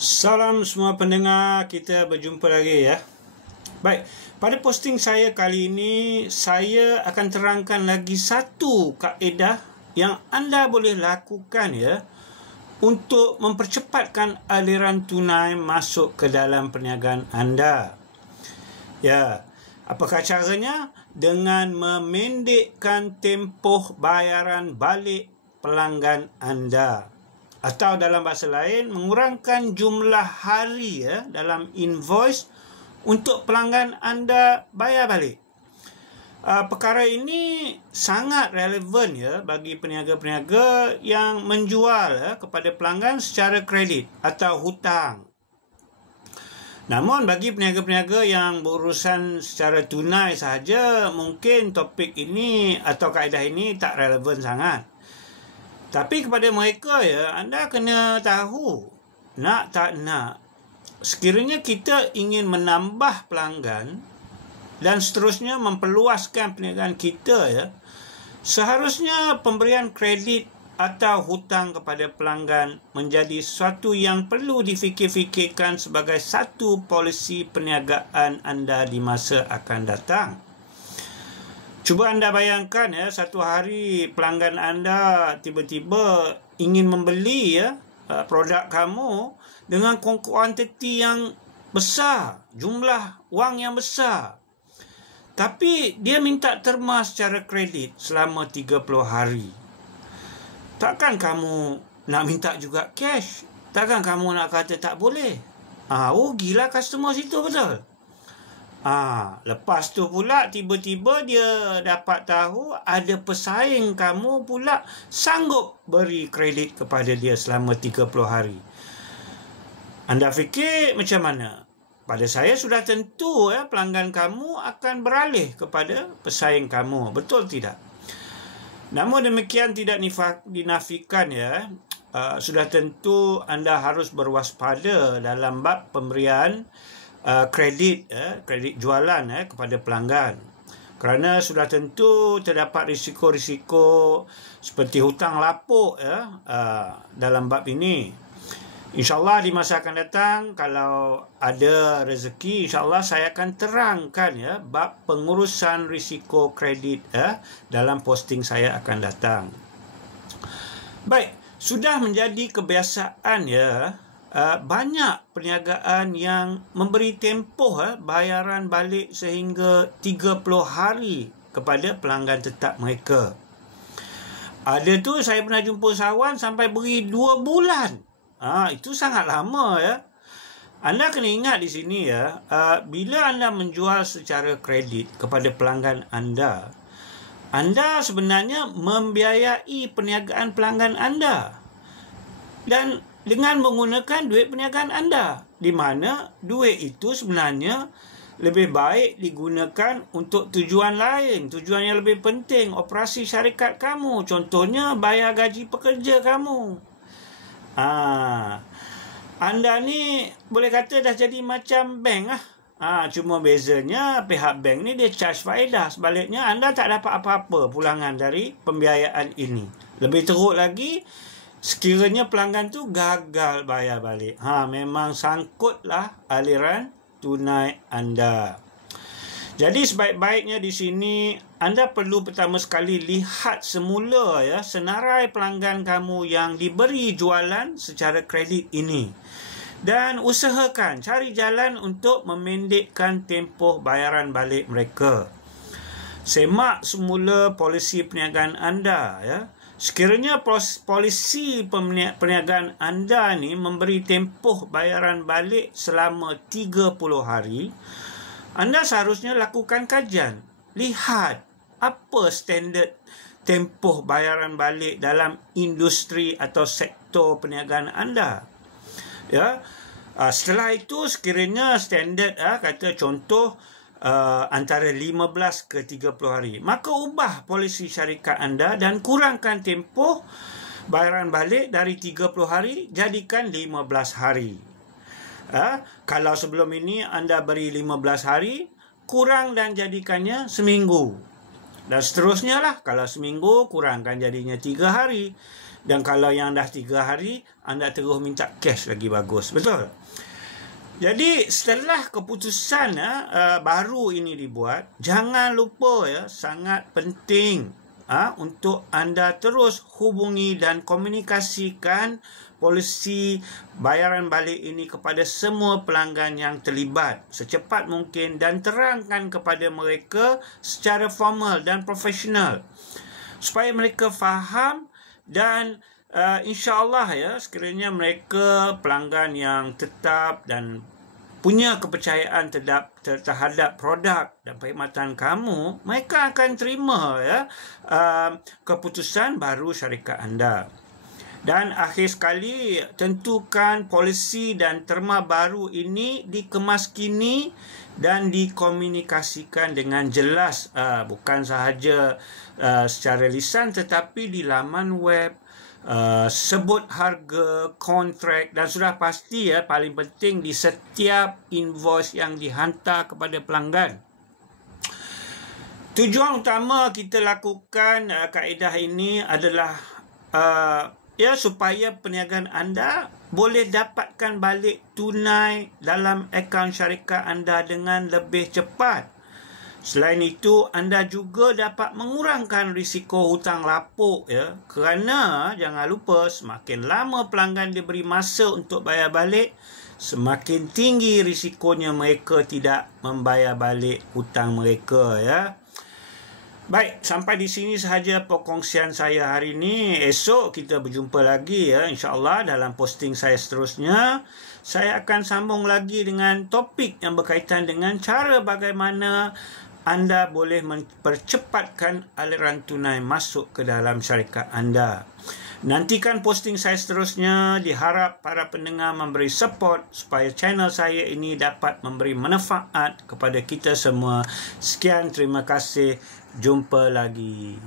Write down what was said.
Salam semua pendengar, kita berjumpa lagi ya. Baik, pada posting saya kali ini, saya akan terangkan lagi satu kaedah yang anda boleh lakukan ya untuk mempercepatkan aliran tunai masuk ke dalam perniagaan anda. Ya, apakah caranya? Dengan memendekkan tempoh bayaran balik pelanggan anda. Atau dalam bahasa lain, mengurangkan jumlah hari ya dalam invoice untuk pelanggan anda bayar balik. Perkara ini sangat relevan ya bagi peniaga-peniaga yang menjual ya, kepada pelanggan secara kredit atau hutang. Namun bagi peniaga-peniaga yang berurusan secara tunai sahaja, mungkin topik ini atau kaedah ini tak relevan sangat. Tapi kepada mereka ya, anda kena tahu, nak tak nak, sekiranya kita ingin menambah pelanggan dan seterusnya memperluaskan perniagaan kita ya, seharusnya pemberian kredit atau hutang kepada pelanggan menjadi sesuatu yang perlu difikir-fikirkan sebagai satu polisi perniagaan anda di masa akan datang. Cuba anda bayangkan ya, satu hari pelanggan anda tiba-tiba ingin membeli ya produk kamu dengan kuantiti yang besar, jumlah wang yang besar. Tapi dia minta terma secara kredit selama 30 hari. Takkan kamu nak minta juga cash? Takkan kamu nak kata tak boleh? Rugilah customer situ, betul? Lepas tu pula tiba-tiba dia dapat tahu ada pesaing kamu pula sanggup beri kredit kepada dia selama 30 hari. Anda fikir macam mana? Pada saya sudah tentu ya, pelanggan kamu akan beralih kepada pesaing kamu. Betul tidak? Namun demikian tidak dinafikan ya, sudah tentu anda harus berwaspada dalam bab pemberian kredit jualan kepada pelanggan, kerana sudah tentu terdapat risiko-risiko seperti hutang lapuk dalam bab ini. InsyaAllah di masa akan datang, kalau ada rezeki, insyaAllah saya akan terangkan ya bab pengurusan risiko kredit dalam posting saya akan datang. Baik, sudah menjadi kebiasaan ya, banyak perniagaan yang memberi tempoh bayaran balik sehingga 30 hari kepada pelanggan tetap mereka. Ada tu saya pernah jumpa sawan sampai beri 2 bulan. Itu sangat lama ya. Anda kena ingat di sini ya, bila anda menjual secara kredit kepada pelanggan anda, anda sebenarnya membiayai perniagaan pelanggan anda. Dan dengan menggunakan duit perniagaan anda, di mana duit itu sebenarnya lebih baik digunakan untuk tujuan lain, tujuan yang lebih penting, operasi syarikat kamu, contohnya bayar gaji pekerja kamu. Anda ni boleh kata dah jadi macam bank cuma bezanya pihak bank ni dia charge faedah, sebaliknya anda tak dapat apa-apa pulangan dari pembiayaan ini. Lebih teruk lagi, sekiranya pelanggan tu gagal bayar balik, memang sangkutlah aliran tunai anda. Jadi sebaik-baiknya di sini anda perlu pertama sekali lihat semula ya senarai pelanggan kamu yang diberi jualan secara kredit ini, dan usahakan cari jalan untuk memendekkan tempoh bayaran balik mereka. Semak semula polisi perniagaan anda ya. Sekiranya polisi perniagaan anda ni memberi tempoh bayaran balik selama 30 hari, anda seharusnya lakukan kajian. Lihat apa standard tempoh bayaran balik dalam industri atau sektor perniagaan anda. Ya. Setelah itu sekiranya standard kata contoh antara 15 ke 30 hari, maka ubah polisi syarikat anda dan kurangkan tempoh bayaran balik dari 30 hari jadikan 15 hari. Kalau sebelum ini anda beri 15 hari, kurang dan jadikannya seminggu. Dan seterusnya lah, kalau seminggu kurangkan jadinya 3 hari. Dan kalau yang dah 3 hari, anda terus minta cash lagi bagus. Betul? Jadi setelah keputusan baru ini dibuat, jangan lupa sangat penting untuk anda terus hubungi dan komunikasikan polisi bayaran balik ini kepada semua pelanggan yang terlibat secepat mungkin dan terangkan kepada mereka secara formal dan profesional supaya mereka faham dan insya-Allah sekiranya mereka pelanggan yang tetap dan punya kepercayaan terhadap produk dan perkhidmatan kamu, mereka akan terima keputusan baru syarikat anda. Dan akhir sekali, tentukan polisi dan terma baru ini dikemaskini dan dikomunikasikan dengan jelas, bukan sahaja secara lisan tetapi di laman web, sebut harga, kontrak dan sudah pasti paling penting di setiap invoice yang dihantar kepada pelanggan. Tujuan utama kita lakukan kaedah ini adalah supaya perniagaan anda boleh dapatkan balik tunai dalam akaun syarikat anda dengan lebih cepat. Selain itu, anda juga dapat mengurangkan risiko hutang lapuk kerana jangan lupa semakin lama pelanggan diberi masa untuk bayar balik, semakin tinggi risikonya mereka tidak membayar balik hutang mereka Baik, sampai di sini sahaja perkongsian saya hari ini. Esok kita berjumpa lagi insya-Allah dalam posting saya seterusnya. Saya akan sambung lagi dengan topik yang berkaitan dengan cara bagaimana anda boleh mempercepatkan aliran tunai masuk ke dalam syarikat anda. Nantikan posting saya seterusnya. Diharap para pendengar memberi support supaya channel saya ini dapat memberi manfaat kepada kita semua. Sekian, terima kasih. Jumpa lagi.